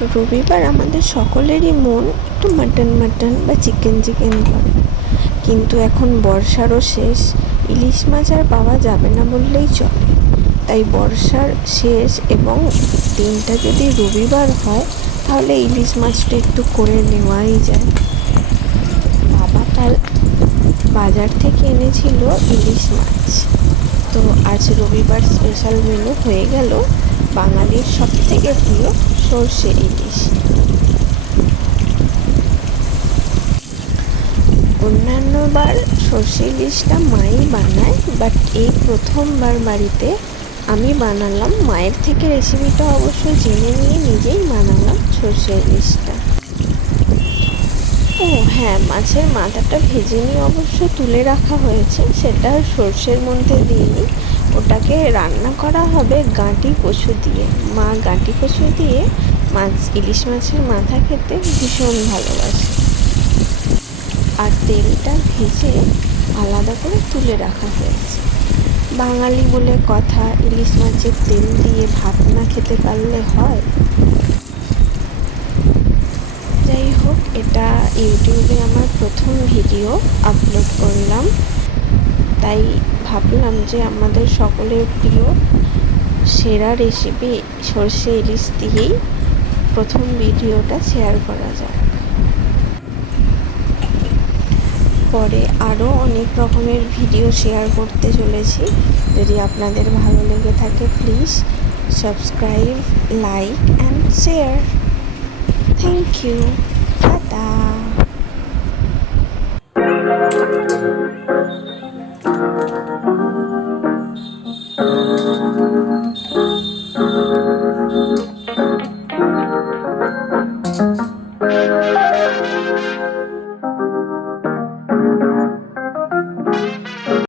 রবিবার আমাদের সকলেরই মন একটু মাটন বা চিকেন করে, কিন্তু এখন বর্ষারও শেষ, ইলিশ মাছ আর পাওয়া যাবে না বললেই চলে। তাই বর্ষার শেষ এবং দিনটা যদি রবিবার হয় তাহলে ইলিশ মাছটা একটু করে নেওয়াই যায়। বাবা কাল বাজার থেকে এনেছিল ইলিশ মাছ, তো আজ রবিবার স্পেশাল মেনু হয়ে গেল বাঙালির সবথেকে প্রিয় সর্ষে ইলিশ। অন্যান্যবার সর্ষে ইলিশটা মাই বানায়, বাট এই প্রথমবার বাড়িতে আমি বানালাম। মায়ের থেকে রেসিপিটা অবশ্য জেনে নিয়ে নিজেই বানালাম সর্ষে ইলিশটা। ও হ্যাঁ, মাছের মাথাটা ভেজে নিয়ে অবশ্য তুলে রাখা হয়েছে, সেটা সর্ষের মধ্যে দিইনি। ওটাকে রান্না করা হবে গাঁটি কচু দিয়ে। মা গাঁটি কচু দিয়ে ইলিশ মাছের মাথা খেতে ভীষণ ভালোবাসে, আর তেলটা ভেজে আলাদা করে তুলে রাখা হয়েছে। বাঙালি বলে কথা, ইলিশ মাছের তেল দিয়ে ভাত না খেতে পারলে হয়? যাই হোক, এটা ইউটিউবে আমার প্রথম ভিডিও আপলোড করলাম, তাই ভাবলাম যে আমাদের সকলের প্রিয় সেরা রেসিপি সর্ষে ইলিশ দিয়েই প্রথম ভিডিওটা শেয়ার করা যায়। পরে আরও অনেক রকমের ভিডিও শেয়ার করতে চলেছি। যদি আপনাদের ভালো লেগে থাকে please subscribe, like and share. Thank you. Tata.